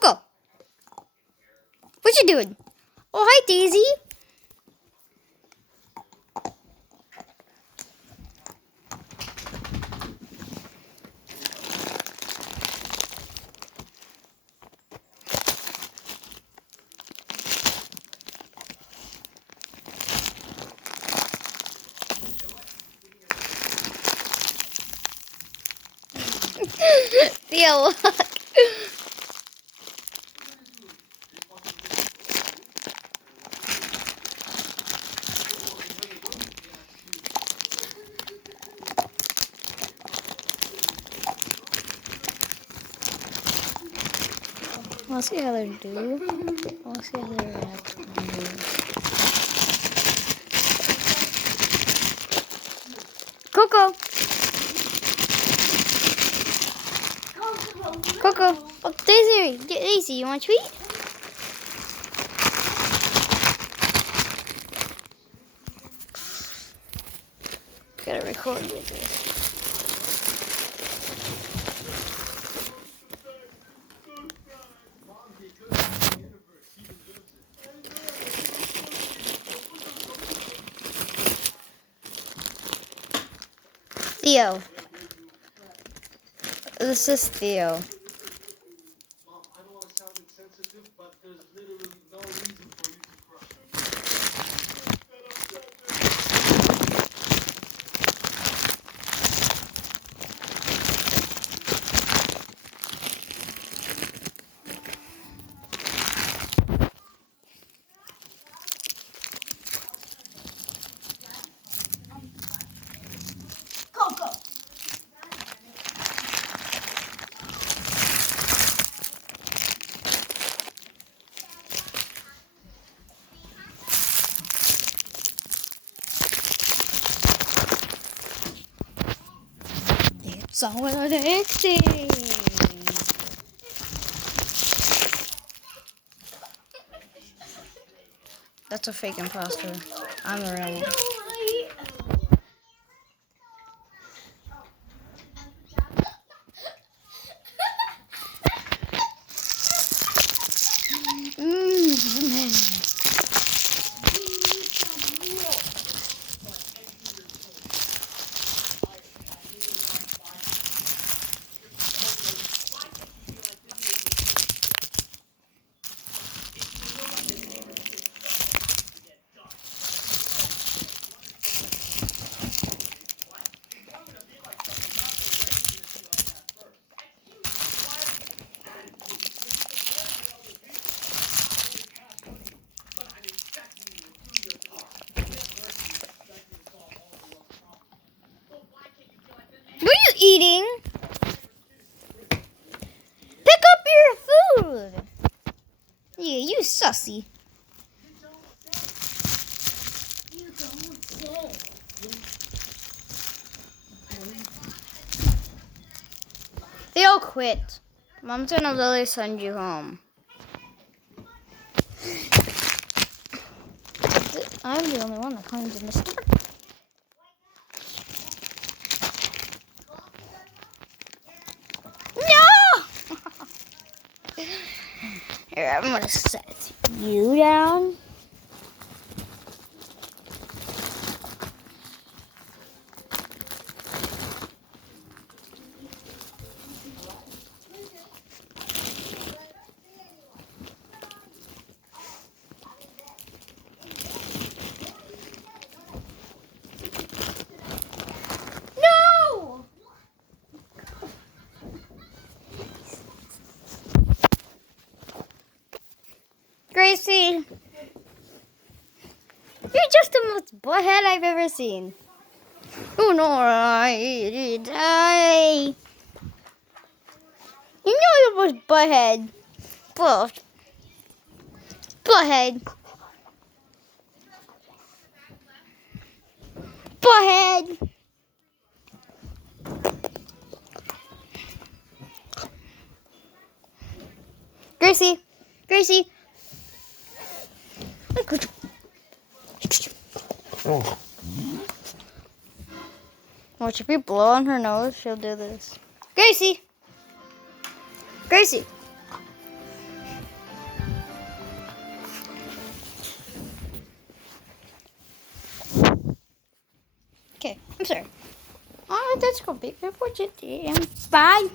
Coco, what you doing? Oh, hi, Daisy. Theo, look. Let's see how they do. Let's see how they react. Coco. Coco. Oh, Daisy. Daisy, you want a treat? Gotta record with this. Theo. This is Theo. It's all addicting. That's a fake imposter. I'm a real one. What are you eating? Pick up your food. Yeah, you sussy. They all quit. Mom's gonna literally send you home. I'm the only one that climbs in the store. No! Here, I'm gonna set you down. No! Gracie, you're just the most butthead I've ever seen. Oh no, I die. You know you was butthead. Butthead. Butthead. Gracie. Gracie. Watch, if you blow on her nose, she'll do this. Gracie. Gracie. I'm sorry. Alright, that's gonna be it for today. Bye.